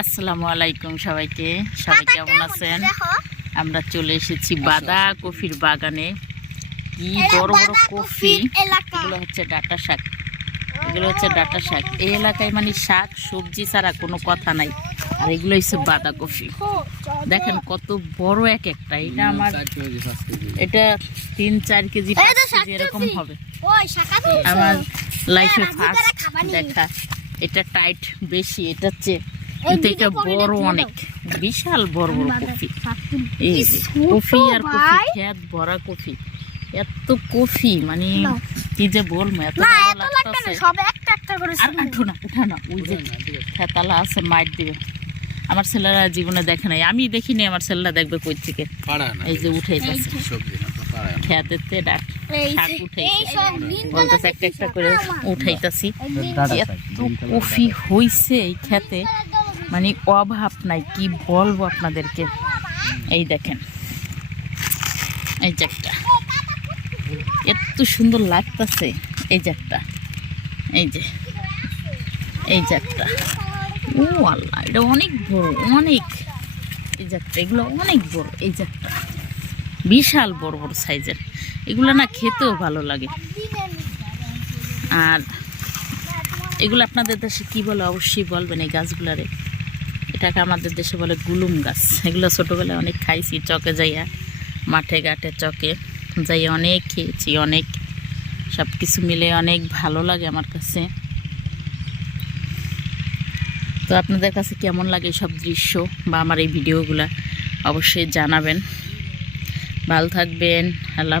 আসসালামু আলাইকুম সবাইকে। সবাই কেমন আছেন? আমরা চলে এসেছি বাদা কফির বাগানে। কি বড় বড় কফি। এগুলো হচ্ছে ডাটা শাক। এগুলো হচ্ছে ডাটা শাক। এই এলাকায় মানে শাক সবজি ছাড়া কোনো কথা নাই। আর এগুলো হচ্ছে বাদা কফি। দেখেন কত বড় এক একটা। এটা আমার এটা তিন চার কেজি পাঁচ কেজি এরকম হবে। আমার লাইফে ফার্স্ট দেখা। এটা টাইট বেশি এটা হচ্ছে কিন্তু এটা বড় অনেক বিশাল বড় বড় কফি। এই কফি আর কফি খেত ভরা কফি। এত কফি মানে কি যে বলব এত আর উঠো না উঠা না ওই যে খেতালা আছে। মাইট দিবে। আমার ছেলেরা জীবনে দেখে নাই আমি দেখিনি আমার ছেলেরা দেখবে কই থেকে। এই যে খেতেতে ডাক শাক উঠাইছে। বলতেছে একটা একটা করে উঠাইতাছি। এত কফি হইছে এই খেতে। মানে অভাব নাই কি বলব আপনাদেরকে? এই দেখেন। এই যে একটা। এত সুন্দর লাগতেছে এই যে একটা। এই যে। এই যে একটা। ও আল্লাহ এটা অনেক বড় অনেক। এই যে একটা এগুলো অনেক বড় এই যে একটা। বিশাল বড় বড় সাইজের। এগুলো না খেতেও ভালো লাগে। আর এগুলো আপনাদের দেশে কি বলে অবশ্যই বলবেন এই গাছগুলারে। এটাকে আমাদের দেশে বলে গুলুম গাছ। এগুলো ছোটোবেলায় অনেক খাইছি, চকে যাইয়া, মাঠে ঘাটে চকে। যাই অনেক খেয়েছি, অনেক সব কিছু মিলে অনেক ভালো লাগে আমার কাছে। তো আপনাদের কাছে কেমন লাগে সব দৃশ্য বা আমার এই ভিডিওগুলা? অবশ্যই জানাবেন। ভালো থাকবেন আল্লাহ